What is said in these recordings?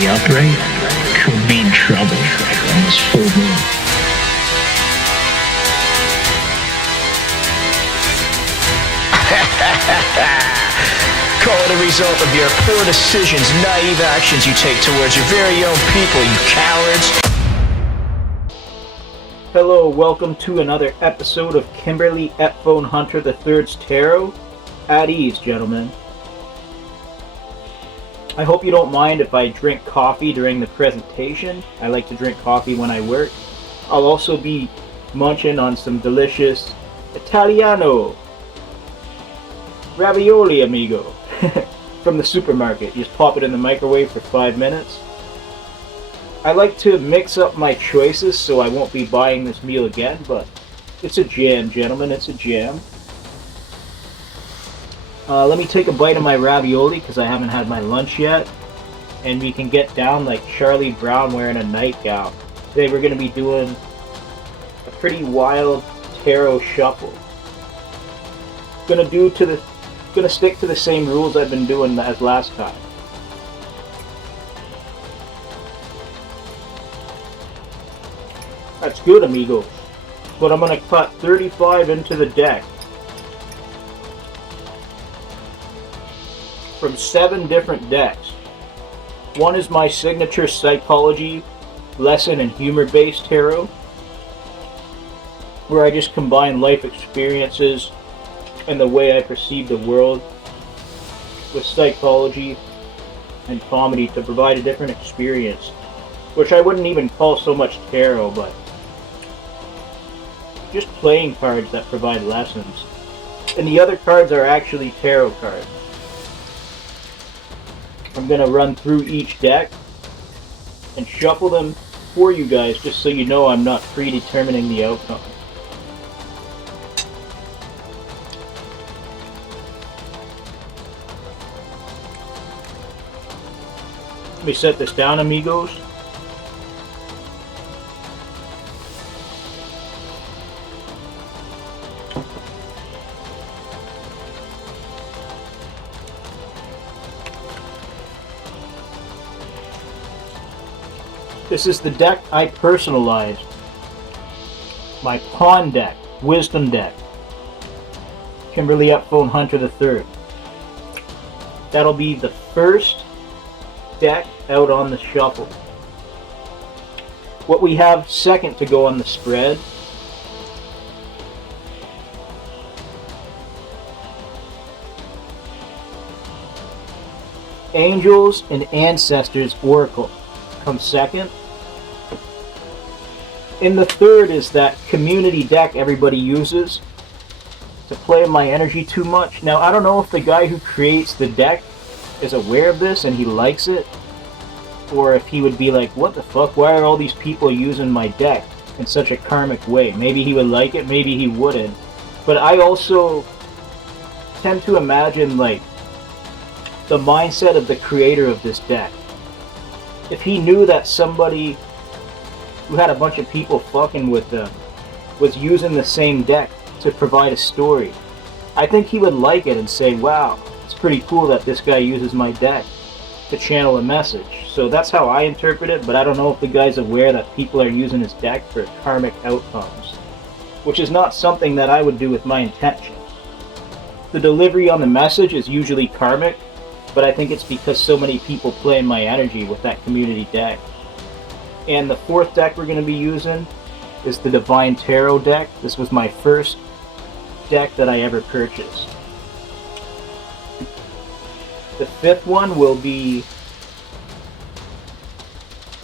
the upright could be trouble on this full moon. Call it a result of your poor decisions, naive actions you take towards your very own people, you cowards. Hello, welcome to another episode of Kimberly Epphone Hunter III's Tarot. At ease, gentlemen. I hope you don't mind if I drink coffee during the presentation. I like to drink coffee when I work. I'll also be munching on some delicious Italiano ravioli, amigo, from the supermarket. You just pop it in the microwave for 5 minutes. I like to mix up my choices so I won't be buying this meal again, but it's a jam, gentlemen, it's a jam. Let me take a bite of my ravioli because I haven't had my lunch yet, and we can get down like Charlie Brown wearing a nightgown. Today we're going to be doing a pretty wild tarot shuffle. Gonna stick to the same rules I've been doing as last time. That's good, amigos. But I'm gonna cut 35 into the deck from 7 different decks. One is my signature psychology, lesson, and humor-based tarot, where I just combine life experiences and the way I perceive the world with psychology and comedy to provide a different experience, which I wouldn't even call so much tarot, but just playing cards that provide lessons. And the other cards are actually tarot cards. I'm going to run through each deck and shuffle them for you guys just so you know I'm not predetermining the outcome. Let me set this down, amigos. This is the deck I personalized. My pawn deck, wisdom deck. Kimberly Epphone Hunter III. That'll be the first deck out on the shuffle. What we have second to go on the spread Angels and Ancestors Oracle comes second. And the third is that community deck everybody uses to play my energy too much. Now, I don't know if the guy who creates the deck is aware of this and he likes it, or if he would be like, what the fuck, why are all these people using my deck in such a karmic way? Maybe he would like it, maybe he wouldn't. But I also tend to imagine like the mindset of the creator of this deck. If he knew that somebody who had a bunch of people fucking with them was using the same deck to provide a story, I think he would like it and say, wow, it's pretty cool that this guy uses my deck to channel a message. So that's how I interpret it, but I don't know if the guy's aware that people are using his deck for karmic outcomes, which is not something that I would do with my intention. The delivery on the message is usually karmic, but I think it's because so many people play in my energy with that community deck. And the fourth deck we're going to be using is the Divine Tarot deck. This was my first deck that I ever purchased. The fifth one will be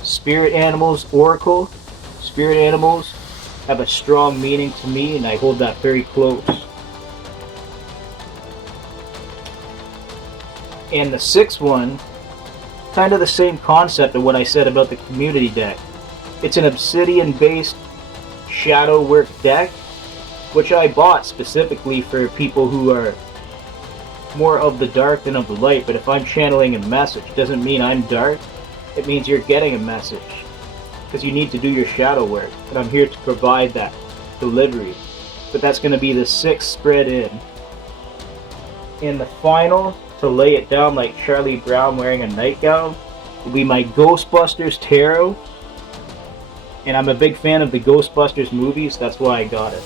Spirit Animals Oracle. Spirit animals have a strong meaning to me, and I hold that very close. And the sixth one, kind of the same concept of what I said about the community deck. It's an obsidian-based shadow work deck, which I bought specifically for people who are more of the dark than of the light. But if I'm channeling a message, doesn't mean I'm dark. It means you're getting a message, because you need to do your shadow work, and I'm here to provide that delivery. But that's going to be the 6th spread in. In the final, to lay it down like Charlie Brown wearing a nightgown, will be my Ghostbusters tarot. And I'm a big fan of the Ghostbusters movies, that's why I got it.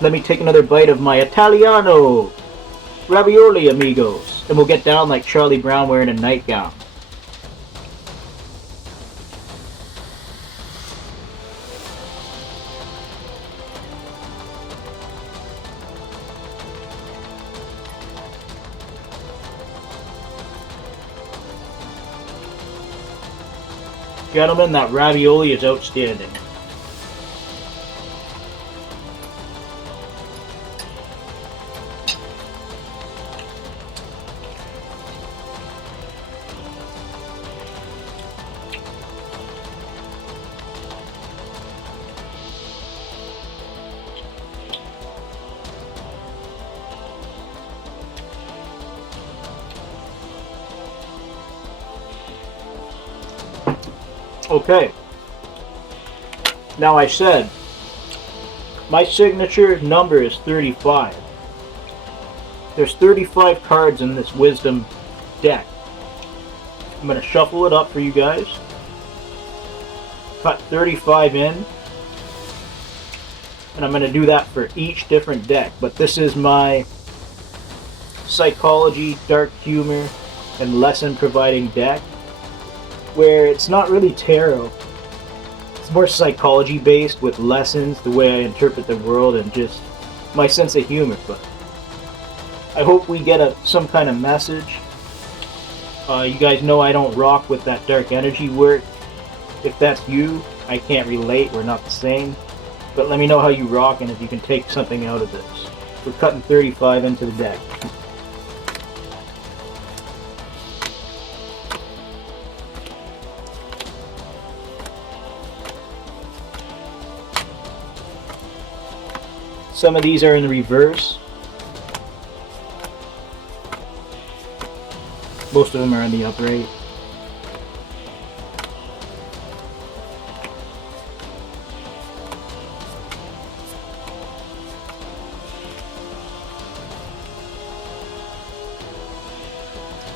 Let me take another bite of my Italiano ravioli, amigos. And we'll get down like Charlie Brown wearing a nightgown. Gentlemen, that ravioli is outstanding. Okay, now I said my signature number is 35. There's 35 cards in this wisdom deck. I'm going to shuffle it up for you guys, cut 35 in, and I'm going to do that for each different deck. But this is my psychology, dark humor, and lesson providing deck, where it's not really tarot. It's more psychology based with lessons, the way I interpret the world, and just my sense of humor. But I hope we get some kind of message. You guys know I don't rock with that dark energy work. If that's you, I can't relate, we're not the same. But let me know how you rock and if you can take something out of this. We're cutting 35 into the deck. Some of these are in reverse. Most of them are in the upright.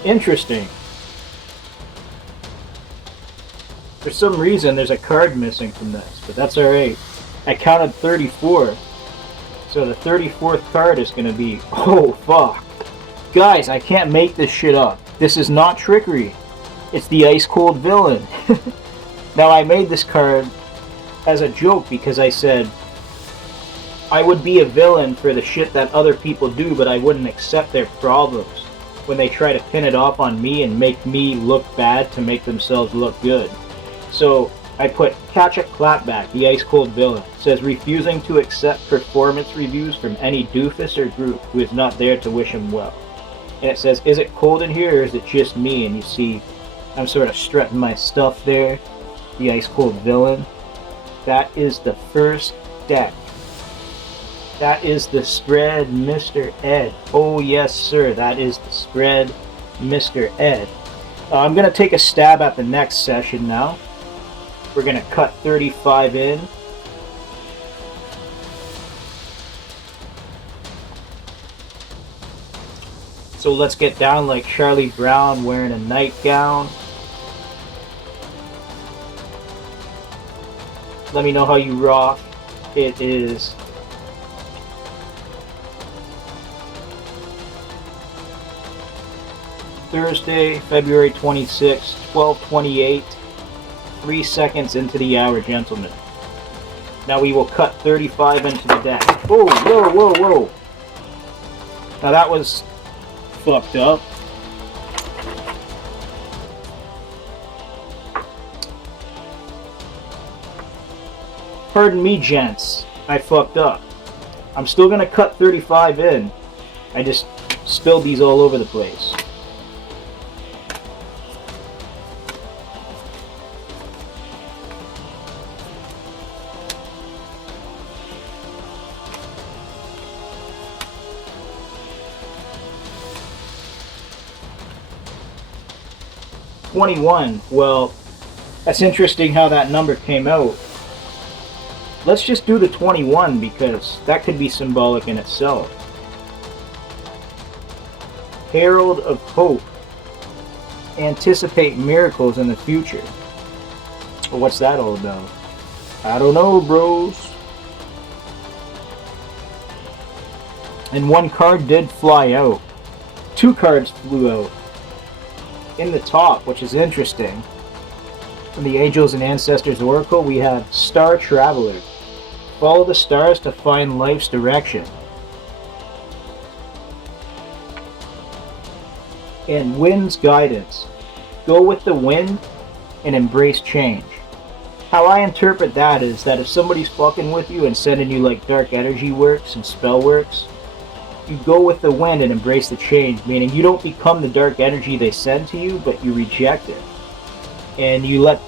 Interesting. For some reason there's a card missing from this, but that's alright. I counted 34. So the 34th card is going to be... Oh, fuck. Guys, I can't make this shit up. This is not trickery. It's the Ice Cold Villain. Now, I made this card as a joke because I said I would be a villain for the shit that other people do, but I wouldn't accept their problems when they try to pin it off on me and make me look bad to make themselves look good. So I put Catch a Clapback, the Ice Cold Villain. It says refusing to accept performance reviews from any doofus or group who is not there to wish him well. And it says, is it cold in here or is it just me? And you see I'm sort of strutting my stuff there. The Ice Cold Villain. That is the first deck. That is the spread, Mr. Ed. Oh yes sir, that is the spread, Mr. Ed. I'm going to take a stab at the next session now. We're going to cut 35 in. So let's get down like Charlie Brown wearing a nightgown. Let me know how you rock. It is Thursday, February 26th, 12:28. 3 seconds into the hour, gentlemen. Now we will cut 35 into the deck. Oh, whoa, whoa, whoa. Now that was fucked up. Pardon me, gents. I fucked up. I'm still gonna cut 35 in. I just spilled these all over the place. $21. Well, that's interesting how that number came out. let's just do the 21 because that could be symbolic in itself. Herald of Hope. Anticipate miracles in the future. Well, what's that all about? I don't know, bros. And one card did fly out. 2 cards flew out. In the top, which is interesting. From the Angels and Ancestors Oracle, we have Star Traveler. Follow the stars to find life's direction. And Wind's Guidance. Go with the wind and embrace change. How I interpret that is that if somebody's fucking with you and sending you like dark energy works and spell works, you go with the wind and embrace the change, meaning you don't become the dark energy they send to you, but you reject it. And you let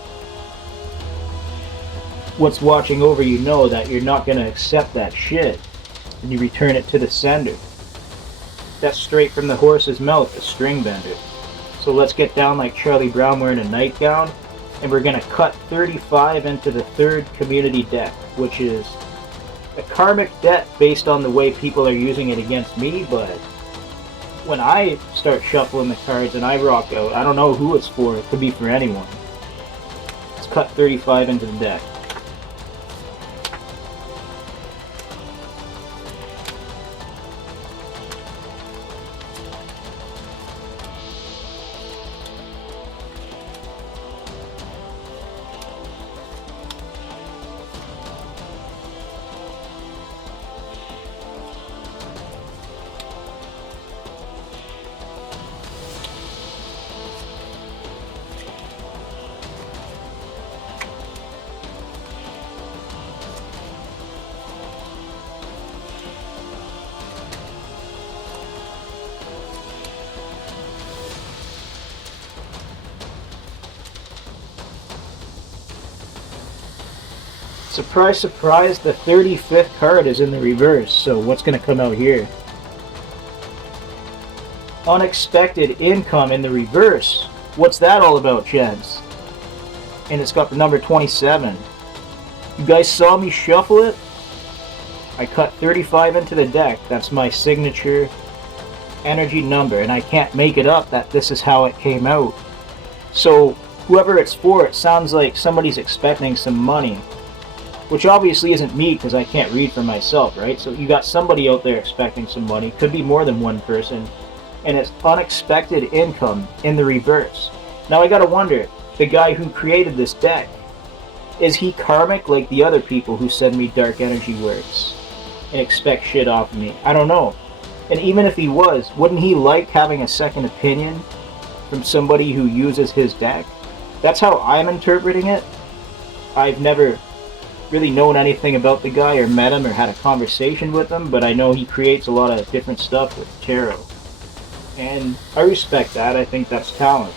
what's watching over you know that you're not going to accept that shit, and you return it to the sender. That's straight from the horse's mouth, the string bender. So let's get down like Charlie Brown wearing a nightgown, and we're going to cut 35 into the 3rd community deck, which is a karmic deck based on the way people are using it against me, but when I start shuffling the cards and I rock out, I don't know who it's for. It could be for anyone. Let's cut 35 into the deck. Surprise, surprise, the 35th card is in the reverse, so what's going to come out here? Unexpected income in the reverse. What's that all about, gents? And it's got the number 27. You guys saw me shuffle it? I cut 35 into the deck. That's my signature energy number, and I can't make it up that this is how it came out. So, whoever it's for, it sounds like somebody's expecting some money. Which obviously isn't me because I can't read for myself, right? So you got somebody out there expecting some money. Could be more than one person. And it's unexpected income in the reverse. Now I gotta wonder, the guy who created this deck, is he karmic like the other people who send me dark energy words and expect shit off of me? I don't know. And even if he was, wouldn't he like having a second opinion from somebody who uses his deck? That's how I'm interpreting it. I've never really known anything about the guy or met him or had a conversation with him, but I know he creates a lot of different stuff with tarot. And I respect that. I think that's talent.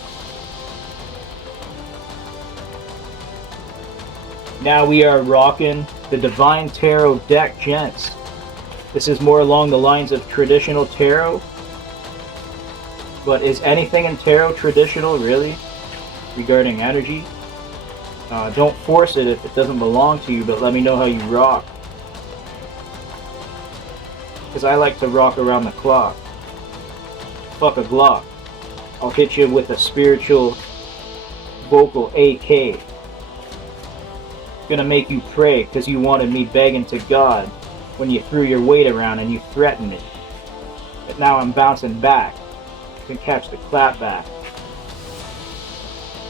Now we are rocking the Divine Tarot deck, gents. This is more along the lines of traditional tarot. But is anything in tarot traditional, really? Regarding energy? Don't force it if it doesn't belong to you, but let me know how you rock. Because I like to rock around the clock. Fuck a Glock. I'll hit you with a spiritual vocal AK. Gonna make you pray because you wanted me begging to God when you threw your weight around and you threatened me. But now I'm bouncing back. You can catch the clap back.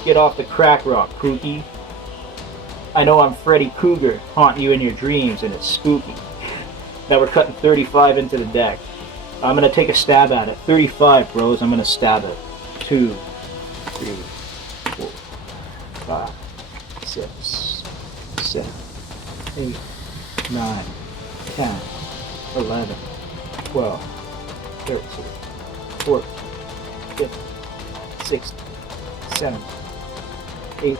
Get off the crack rock, kooky. I know I'm Freddy Krueger, haunting you in your dreams, and it's spooky. Now we're cutting 35 into the deck. I'm going to take a stab at it. 35, bros. I'm going to stab it. 2, 3, 4, 5, 6, 7, 8, 9, 10, 11, 12, 13, 14, 15, 16, 17, 18,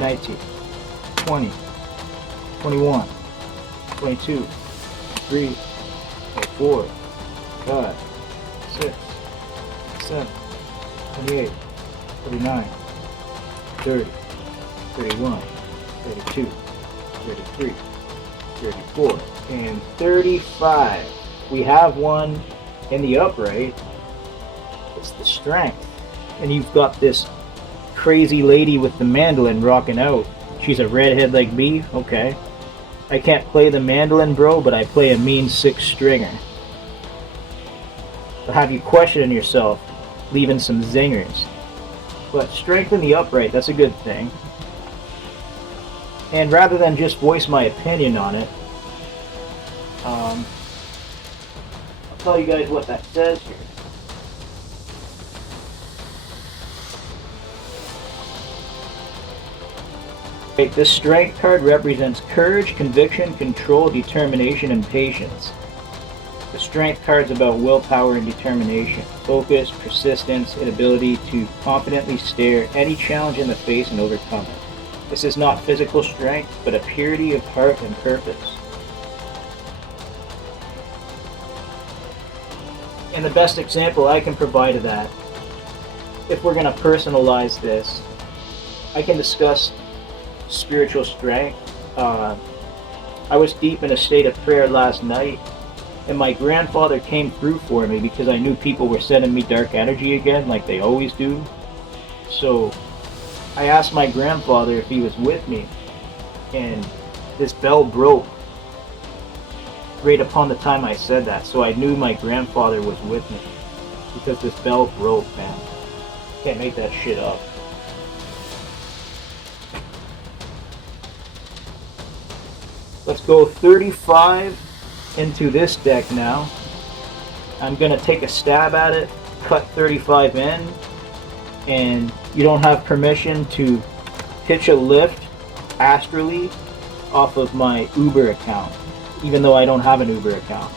19, 20, 21, 22, 23, 24, 5, 6, 7, 28, 29, 30, 31, 32, 33, 34, and 35. We have one in the upright. It's the strength. And you've got this crazy lady with the mandolin rocking out. She's a redhead like me? Okay. I can't play the mandolin, bro, but I play a mean 6-stringer. I'll have you questioning yourself, leaving some zingers. But strength in the upright, that's a good thing. And rather than just voice my opinion on it, I'll tell you guys what that says here. This strength card represents courage, conviction, control, determination, and patience. The strength card's about willpower and determination, focus, persistence, and ability to confidently stare any challenge in the face and overcome it. This is not physical strength, but a purity of heart and purpose. And the best example I can provide of that, if we're going to personalize this, I can discuss spiritual strength. I was deep in a state of prayer last night, and my grandfather came through for me because I knew people were sending me dark energy again, like they always do. So I asked my grandfather if he was with me, and this bell broke right upon the time I said that, so I knew my grandfather was with me because this bell broke, man. Can't make that shit up. Let's go 35 into this deck now. I'm going to take a stab at it, cut 35 in, and you don't have permission to pitch a lift astrally off of my Uber account, even though I don't have an Uber account.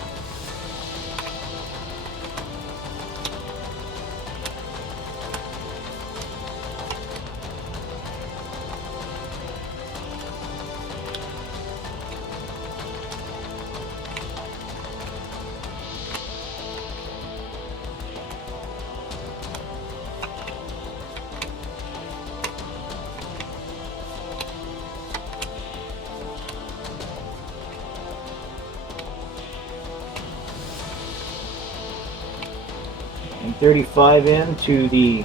And 35 into the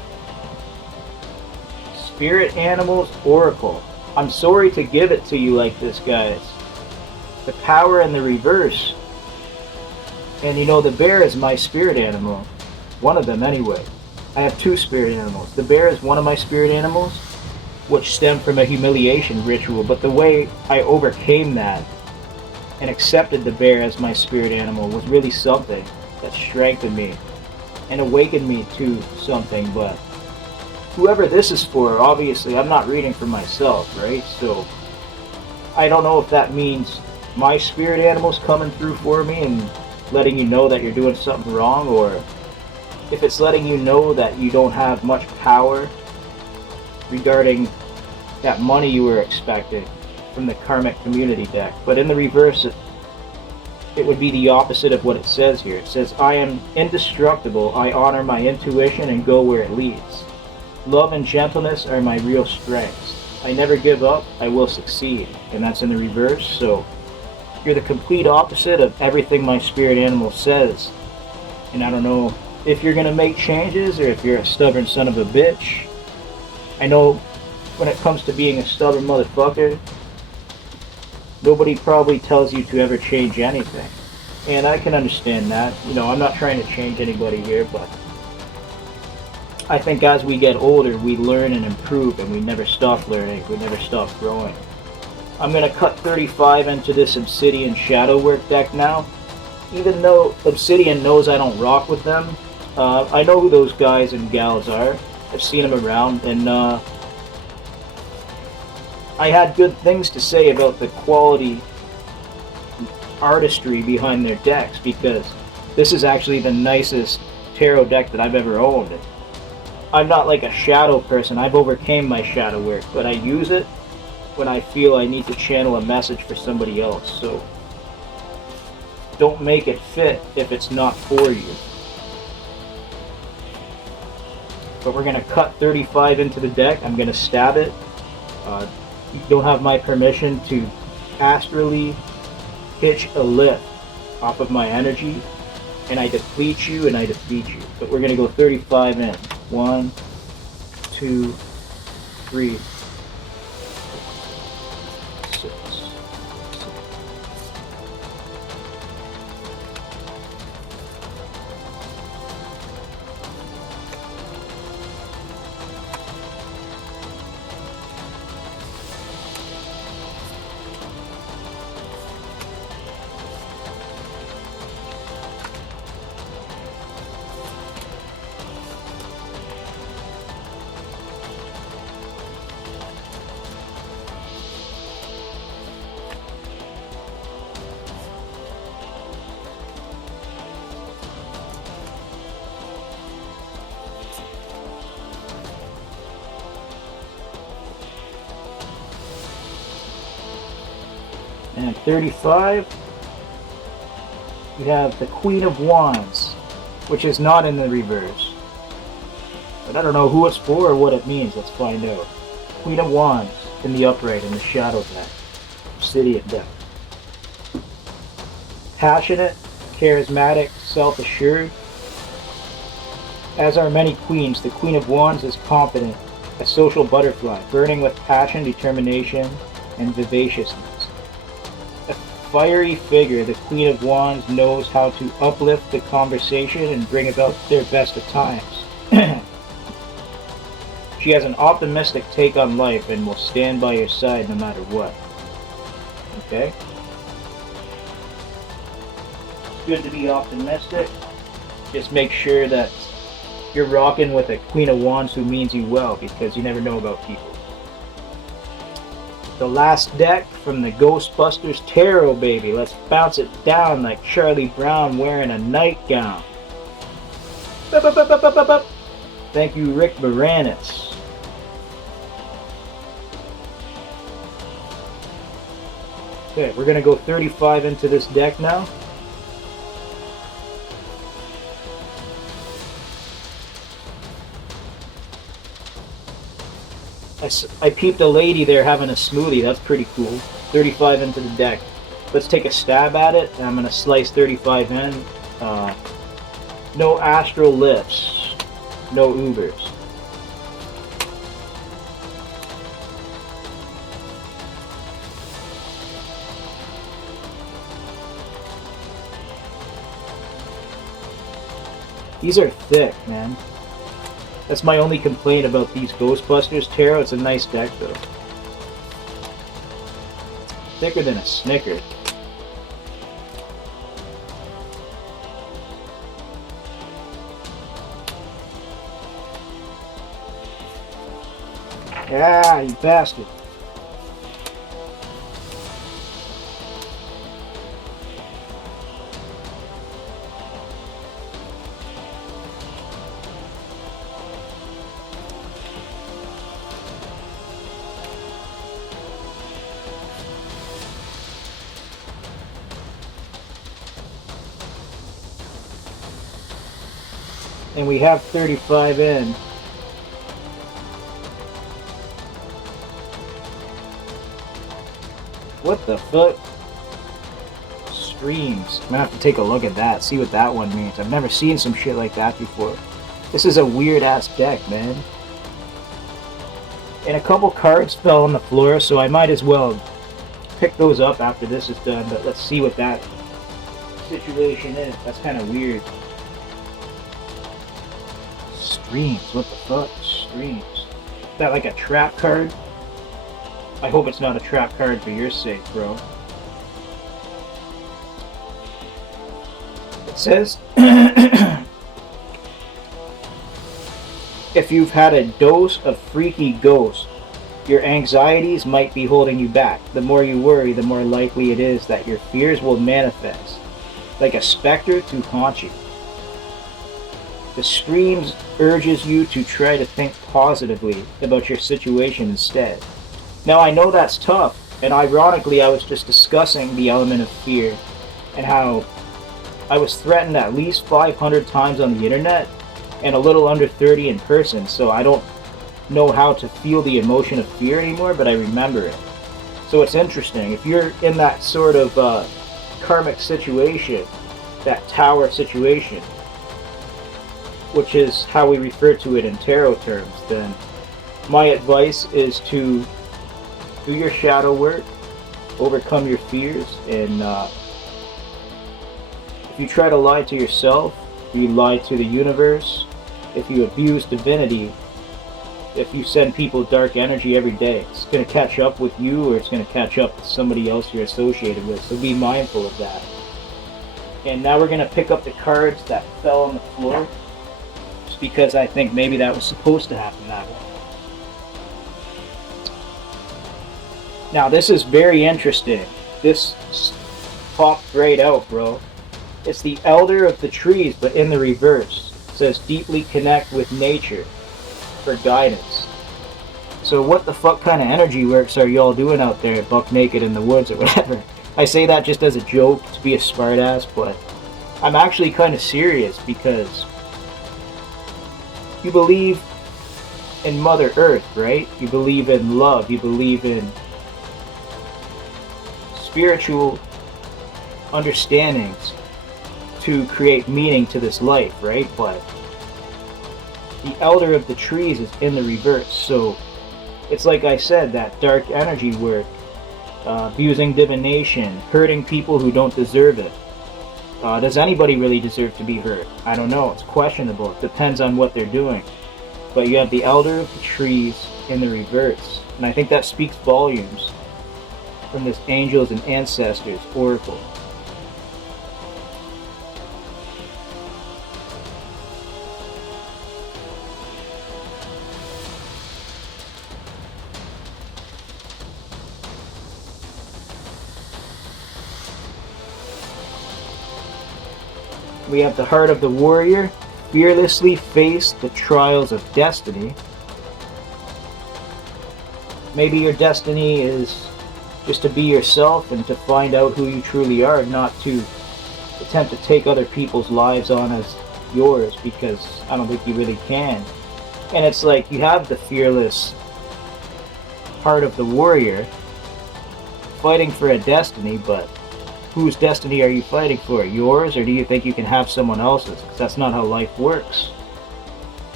Spirit Animals Oracle. I'm sorry to give it to you like this, guys. The power in the reverse. And you know, the bear is my spirit animal. One of them, anyway. I have 2 spirit animals. The bear is one of my spirit animals, which stemmed from a humiliation ritual. But the way I overcame that and accepted the bear as my spirit animal was really something that strengthened me and awakened me to something. But whoever this is for, obviously I'm not reading for myself, right? So I don't know if that means my spirit animals coming through for me and letting you know that you're doing something wrong, or if it's letting you know that you don't have much power regarding that money you were expecting from the karmic community deck. But in the reverse, it would be the opposite of what it says here. It says, I am indestructible, I honor my intuition and go where it leads. Love and gentleness are my real strengths. I never give up, I will succeed. And that's in the reverse, so you're the complete opposite of everything my spirit animal says. And I don't know if you're gonna make changes or if you're a stubborn son of a bitch. I know when it comes to being a stubborn motherfucker, nobody probably tells you to ever change anything. And I can understand that. You know, I'm not trying to change anybody here, but I think as we get older, we learn and improve, and we never stop learning, we never stop growing. I'm going to cut 35 into this Obsidian Shadow Work deck now. Even though Obsidian knows I don't rock with them, I know who those guys and gals are. I've seen them around, and I had good things to say about the quality artistry behind their decks, because this is actually the nicest tarot deck that I've ever owned. I'm not like a shadow person. I've overcame my shadow work, but I use it when I feel I need to channel a message for somebody else. So don't make it fit if it's not for you. But we're going to cut 35 into the deck. I'm going to stab it. You don't have my permission to astrally pitch a lift off of my energy, and I deplete you and I defeat you. But we're gonna go 35 in. 1, 2, 3, 6. And 35, we have the Queen of Wands, which is not in the reverse. But I don't know who it's for or what it means. Let's find out. Queen of Wands in the upright in the shadow deck. Obsidian deck. Passionate, charismatic, self-assured. As are many queens, the Queen of Wands is confident, a social butterfly, burning with passion, determination, and vivaciousness. A fiery figure, the Queen of Wands knows how to uplift the conversation and bring about their best of times. She has an optimistic take on life and will stand by your side no matter what. Okay? It's good to be optimistic. Just make sure that you're rocking with a Queen of Wands who means you well, because you never know about people. The last deck from the Ghostbusters Tarot, baby. Let's bounce it down like Charlie Brown wearing a nightgown. Bup, bup, bup, bup, bup, bup. Thank you, Rick Moranis. Okay, we're gonna go 35 into this deck now. I peeped a lady there having a smoothie. That's pretty cool. 35 into the deck. Let's take a stab at it. I'm going to slice 35 in. No astral lifts. No Ubers. These are thick, man. That's my only complaint about these Ghostbusters Tarot. It's a nice deck, though. Thicker than a Snicker. Ah, you bastard. And we have 35 in. What the fuck? Streams. I'm gonna have to take a look at that, see what that one means. I've never seen some shit like that before. This is a weird ass deck, man. And a couple cards fell on the floor, so I might as well pick those up after this is done. But let's see what that situation is. That's kind of weird. Streams, what the fuck? Streams. Is that like a trap card? I hope it's not a trap card for your sake, bro. It says, if you've had a dose of freaky ghost, your anxieties might be holding you back. The more you worry, the more likely it is that your fears will manifest, like a specter to haunt you. The streams urges you to try to think positively about your situation instead. Now I know that's tough, and ironically I was just discussing the element of fear and how I was threatened at least 500 times on the internet and a little under 30 in person, so I don't know how to feel the emotion of fear anymore, but I remember it. So it's interesting. If you're in that sort of karmic situation, that tower situation, which is how we refer to it in tarot terms, then my advice is to do your shadow work, overcome your fears, and if you try to lie to yourself, you lie to the universe. If you abuse divinity, if you send people dark energy every day, it's going to catch up with you, or it's going to catch up with somebody else you're associated with. So be mindful of that. And now we're going to pick up the cards that fell on the floor, just because I think maybe that was supposed to happen that way. Now this is very interesting. This popped right out, bro. It's the Elder of the Trees, but in the reverse. It says, deeply connect with nature for guidance. So what the fuck kind of energy works are y'all doing out there buck naked in the woods or whatever? I say that just as a joke to be a smartass, but I'm actually kind of serious, because you believe in Mother Earth, right? You believe in love. You believe in spiritual understandings to create meaning to this life, right? But the Elder of the Trees is in the reverse, so it's like I said, that dark energy work, abusing divination, hurting people who don't deserve it. Does anybody really deserve to be hurt? I don't know, it's questionable. It depends on what they're doing. But you have the Elder of the Trees in the reverse, and I think that speaks volumes from this Angels and Ancestors Oracle. We have the Heart of the Warrior, fearlessly face the trials of destiny. Maybe your destiny is just to be yourself and to find out who you truly are, not to attempt to take other people's lives on as yours, because I don't think you really can. And it's like, you have the fearless Heart of the Warrior fighting for a destiny, but whose destiny are you fighting for? Yours, or do you think you can have someone else's? Because that's not how life works.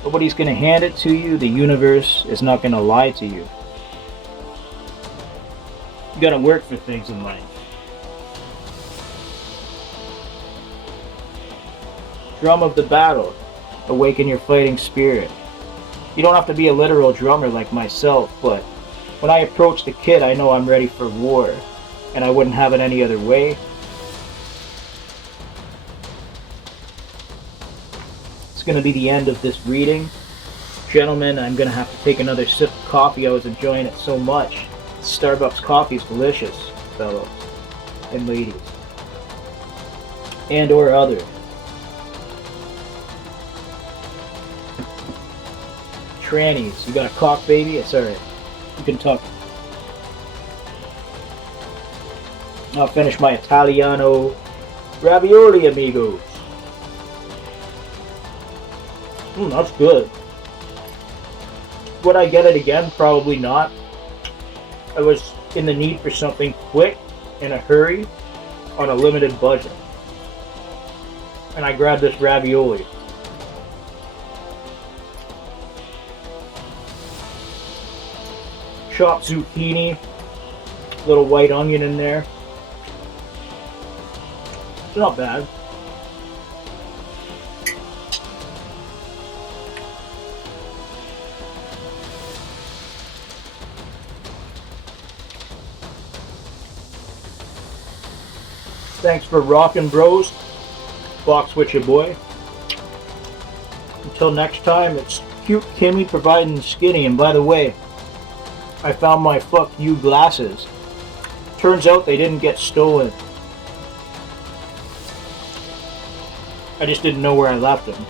Nobody's going to hand it to you. The universe is not going to lie to you. You got to work for things in life. Drum of the Battle. Awaken your fighting spirit. You don't have to be a literal drummer like myself, but when I approach the kid, I know I'm ready for war, and I wouldn't have it any other way. It's going to be the end of this reading. Gentlemen, I'm going to have to take another sip of coffee. I was enjoying it so much. Starbucks coffee is delicious, fellows and ladies. And or other. Trannies, you got a cock, baby? It's alright. You can talk. I'll finish my Italiano ravioli, amigos. That's good. Would I get it again? Probably not. I was in the need for something quick, in a hurry, on a limited budget. And I grabbed this ravioli. Chopped zucchini, little white onion in there. It's not bad. Thanks for rockin', bros. Box with your boy. Until next time, it's cute Kimmy providing skinny. And by the way, I found my fuck you glasses. Turns out they didn't get stolen. I just didn't know where I left them.